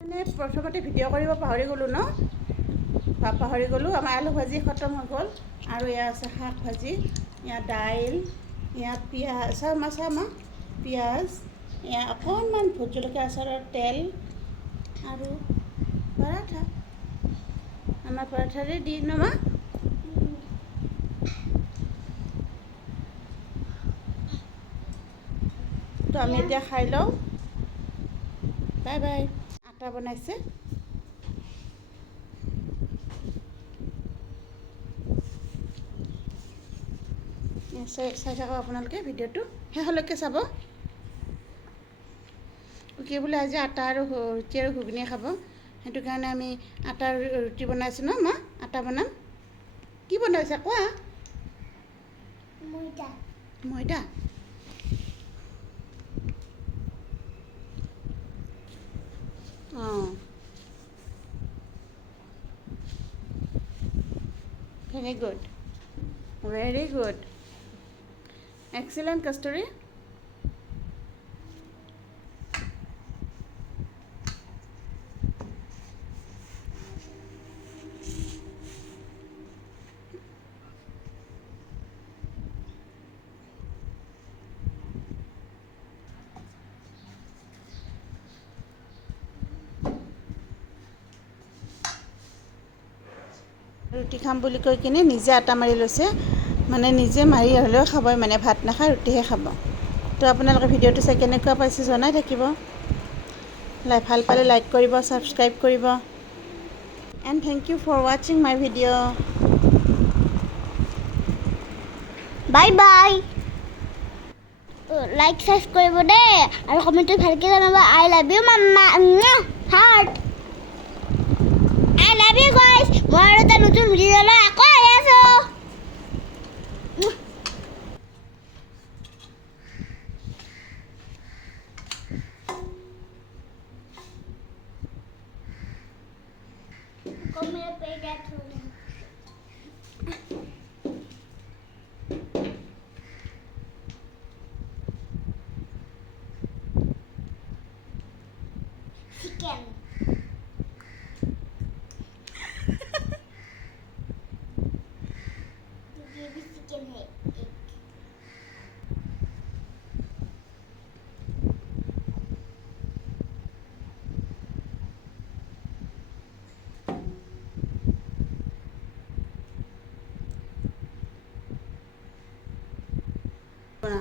মানে প্ৰথমতে ভিডিঅ' কৰিব পাহৰি গ'লোঁ ন, পাহৰি গ'লোঁ। আমাৰ আলু ভাজি খতম হৈ গ'ল আৰু ইয়াত আছে শাক ভাজি, ইয়াত দাইল, ইয়াত পিঁয়াজ চামা পিঁয়াজ, ইয়াত অকণমান ভোট জলকীয়া আচাৰৰ তেল আৰু পৰাঠা। আমাৰ পৰাঠাৰে দি ন মা। তো আমি এতিয়া খাই লওঁ। Bye bye. আটা বনাইছে। চাই থাকক আপোনালোকে ভিডিঅ'টো শেষলৈকে চাব। কি বোলে আজি আটা আৰু ৰুটি আৰু ঘুগুনি খাব, সেইটো কাৰণে আমি আটাৰ ৰুটি বনাইছোঁ ন মা। আটা বনাম। কি বনাইছা কোৱা? ময়দা। অঁ, very good, very good, excellent Kasturi. ৰুটি খাম বুলি কৈ কিনে নিজে আটা মাৰি লৈছে, মানে নিজে মাৰি হ'লেও খাবই, মানে ভাত নাখায় ৰুটিহে খাব। তো আপোনালোকে ভিডিঅ'টো চাই কেনেকুৱা পাইছে জনাই থাকিব। ভাল পালে লাইক কৰিব, ছাবস্ক্ৰাইব কৰিব। এণ্ড থেংক ইউ ফৰ ৱাচিং my video'. Bye bye. Like subscribe কৰিব দেই আৰু কমেণ্টত ভালকৈ জনাব। I love you mamma, heart. I love you guys. মই আৰু এটা নতুন ভিডিঅ' লৈ আকৌ আহি আছোঁ। मेरे पेट है थोड़ा। चिकन। ये भी चिकन है एक। বনা